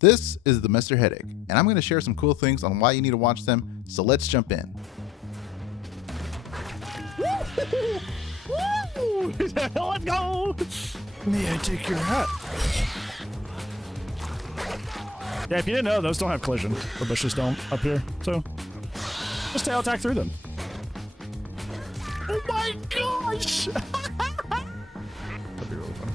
This is the MrHeadache, and I'm going to share some cool things on why you need to watch them, so let's jump in. Let's go! May I take your hat? Yeah, if you didn't know, those don't have collision. The bushes don't up here, so just tail attack through them. Oh my gosh! That'd be really fun.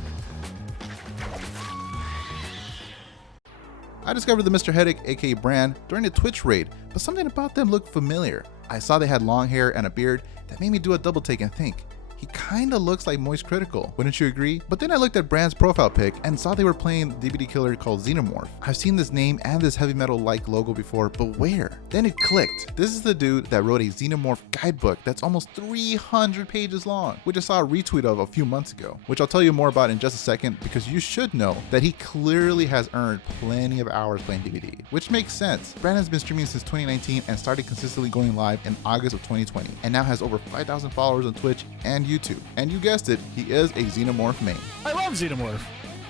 I discovered the MrHeadache, aka Bran, during a Twitch raid, but something about them looked familiar. I saw they had long hair and a beard that made me do a double take and think, he kinda looks like Moist Critical, wouldn't you agree? But then I looked at Bran's profile pic and saw they were playing the DVD killer called Xenomorph. I've seen this name and this heavy metal-like logo before, but where? Then it clicked. This is the dude that wrote a Xenomorph guidebook that's almost 300 pages long, which I saw a retweet of a few months ago, which I'll tell you more about in just a second because you should know that he clearly has earned plenty of hours playing DVD, which makes sense. Bran has been streaming since 2019 and started consistently going live in August of 2020, and now has over 5,000 followers on Twitch and YouTube. And you guessed it, he is a Xenomorph main. I love Xenomorph.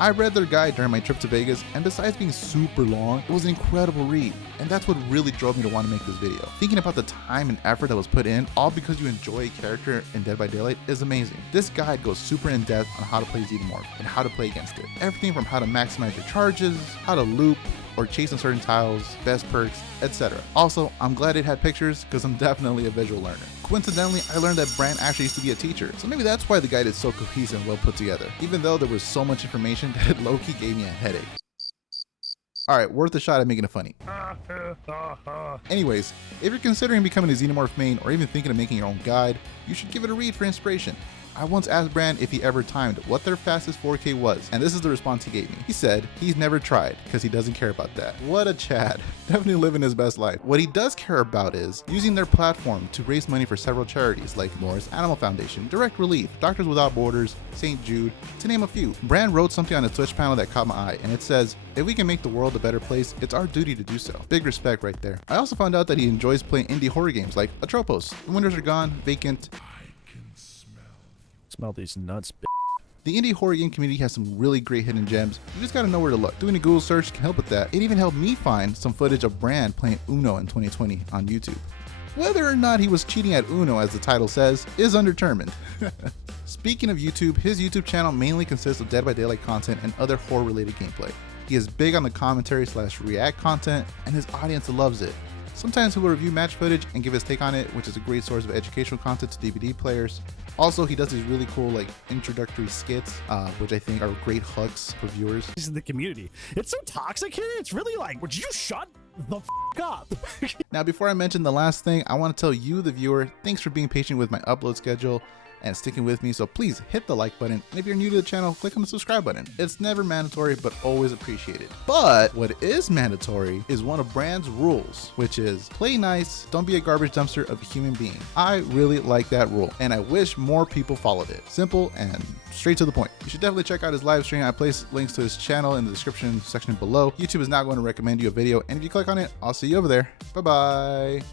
I read their guide during my trip to Vegas, and besides being super long, it was an incredible read. And that's what really drove me to want to make this video. Thinking about the time and effort that was put in, all because you enjoy a character in Dead by Daylight, is amazing. This guide goes super in depth on how to play Xenomorph and how to play against it. Everything from how to maximize your charges, how to loop, or chase on certain tiles, best perks, etc. Also, I'm glad it had pictures because I'm definitely a visual learner. Coincidentally, I learned that Bran actually used to be a teacher, so maybe that's why the guide is so cohesive and well put together, even though there was so much information that it low-key gave me a headache. Alright, worth a shot at making it funny. Anyways, if you're considering becoming a Xenomorph main or even thinking of making your own guide, you should give it a read for inspiration. I once asked Bran if he ever timed what their fastest 4K was, and this is the response he gave me. He said he's never tried because he doesn't care about that. What a Chad. Definitely living his best life. What he does care about is using their platform to raise money for several charities like Morris Animal Foundation, Direct Relief, Doctors Without Borders, St. Jude, to name a few. Bran wrote something on a Twitch panel that caught my eye, and it says, "If we can make the world a better place, it's our duty to do so." Big respect right there. I also found out that he enjoys playing indie horror games like Atropos, The Winters Are Gone, Vacant. Smell these nuts, b****. The indie horror game community has some really great hidden gems. You just gotta know where to look. Doing a Google search can help with that. It even helped me find some footage of Bran playing Uno in 2020 on YouTube. Whether or not he was cheating at Uno, as the title says, is undetermined. Speaking of YouTube, his YouTube channel mainly consists of Dead by Daylight content and other horror-related gameplay. He is big on the commentary/react content, and his audience loves it. Sometimes he will review match footage and give his take on it, which is a great source of educational content to DVD players. Also, he does these really cool introductory skits, which I think are great hooks for viewers. This is the community. It's so toxic here. It's really like, would you shut the f up? Now, before I mention the last thing, I want to tell you, the viewer, thanks for being patient with my upload schedule and sticking with me, so please hit the like button, and if you're new to the channel, click on the subscribe button. It's never mandatory, but always appreciated. But what is mandatory is one of Bran's rules, which is play nice, don't be a garbage dumpster of a human being. I really like that rule, and I wish more people followed it. Simple and straight to the point. You should definitely check out his live stream. I place links to his channel in the description section below. YouTube is now going to recommend you a video, and if you click on it, I'll see you over there. Bye-bye.